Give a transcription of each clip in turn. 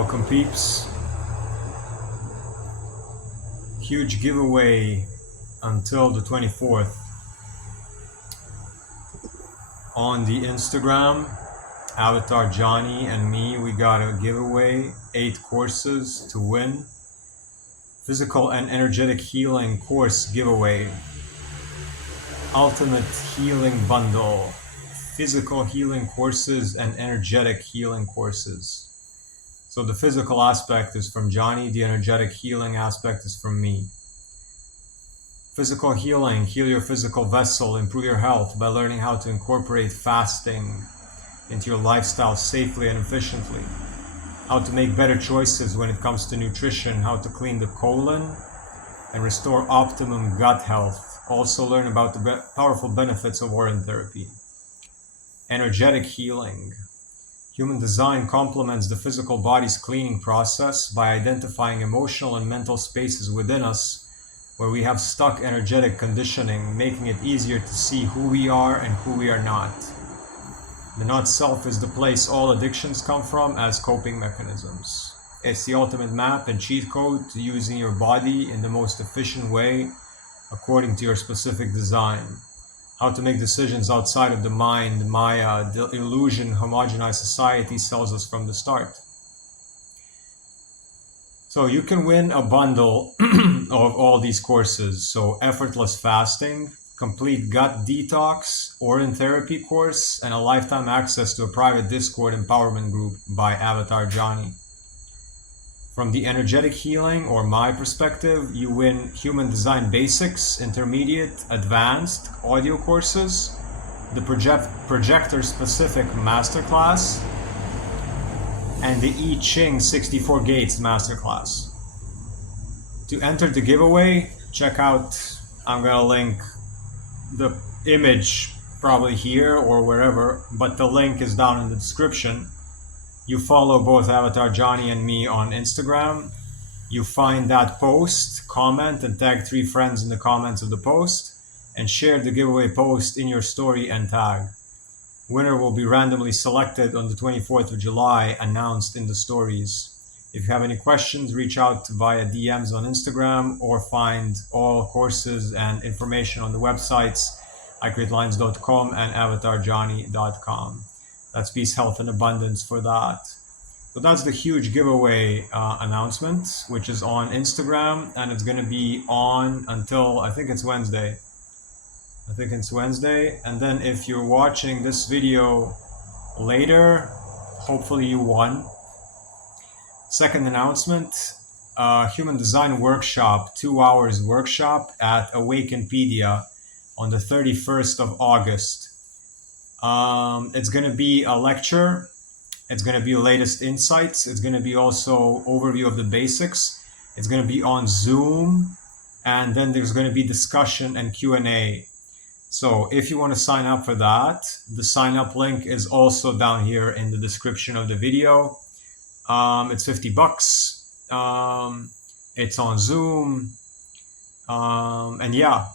Welcome peeps. Huge giveaway until the 24th. On the Instagram, Avatar Johnny and me, we got a giveaway, 8 courses to win. Physical and energetic healing course giveaway. Ultimate healing bundle. Physical healing courses and energetic healing courses. So the physical aspect is from Johnny, the energetic healing aspect is from me. Physical healing, heal your physical vessel, improve your health by learning how to incorporate fasting into your lifestyle safely and efficiently. How to make better choices when it comes to nutrition, how to clean the colon and restore optimum gut health. Also learn about the powerful benefits of organ therapy. Energetic healing. Human design complements the physical body's cleaning process by identifying emotional and mental spaces within us where we have stuck energetic conditioning, making it easier to see who we are and who we are not. The not self is the place all addictions come from as coping mechanisms. It's the ultimate map and cheat code to using your body in the most efficient way according to your specific design. How to make decisions outside of the mind, Maya, the illusion homogenized society sells us from the start. So you can win a bundle of all these courses. So effortless fasting, complete gut detox, organ therapy course, and a lifetime access to a private Discord empowerment group by Avatar Johnny. From the energetic healing or my perspective, you win human design basics, intermediate, advanced audio courses, the projector specific masterclass, and the I Ching 64 Gates masterclass. To enter the giveaway, check out, I'm gonna link the image probably here or wherever, but the link is down in the description. You follow both Avatar Johnny and me on Instagram. You find that post, comment, and tag 3 friends in the comments of the post, and share the giveaway post in your story and tag. Winner will be randomly selected on the 24th of July, announced in the stories. If you have any questions, reach out via DMs on Instagram or find all courses and information on the websites icreatelines.com and avatarjohnny.com. That's peace, health, and abundance for that. So that's the huge giveaway announcement, which is on Instagram, and it's going to be on until I think it's Wednesday. And then if you're watching this video later, hopefully you won. Second announcement, Human Design Workshop, 2 hours workshop at Awakenpedia on the 31st of August. It's going to be a lecture. It's going to be latest insights. It's going to be also overview of the basics. It's going to be on Zoom, and then there's going to be discussion and Q&A. So if you want to sign up for that, the sign up link is also down here in the description of the video. It's $50. It's on Zoom. And yeah,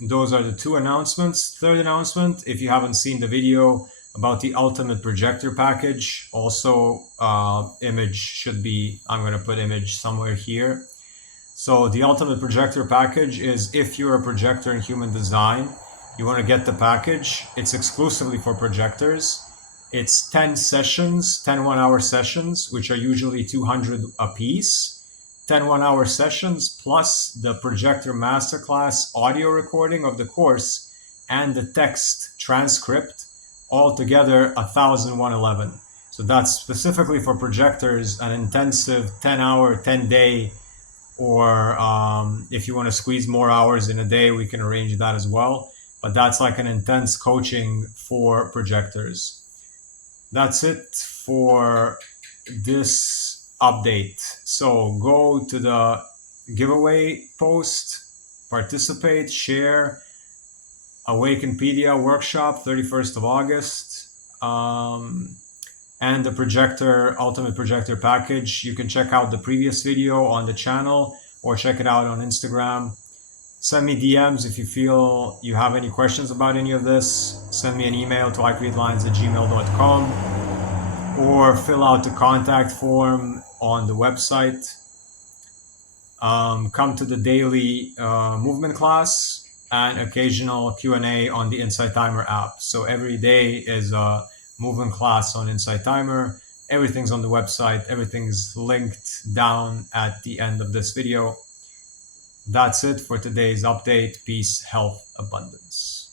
those are the 2 announcements. Third announcement, if you haven't seen the video about the Ultimate Projector package, also image should be, I'm going to put image somewhere here. So the Ultimate Projector package is if you're a projector in human design, you want to get the package. It's exclusively for projectors. It's 10 sessions, 10 1-hour sessions, which are usually 200 a piece. 10 1-hour sessions plus the projector masterclass audio recording of the course and the text transcript, altogether 1,111. So that's specifically for projectors, an intensive 10-hour, 10-day, or if you want to squeeze more hours in a day, we can arrange that as well. But that's like an intense coaching for projectors. That's it for this update. So go to the giveaway post, participate, share, Awakenpedia workshop, 31st of August, and the projector, Ultimate Projector package. You can check out the previous video on the channel or check it out on Instagram. Send me DMs if you feel you have any questions about any of this. Send me an email to icreatelines@gmail.com or fill out the contact form on the website. Come to the daily movement class and occasional Q&A on the Insight Timer app. So every day is a movement class on Insight Timer. Everything's on the website. Everything's linked down at the end of this video. That's it for today's update. Peace, health, abundance.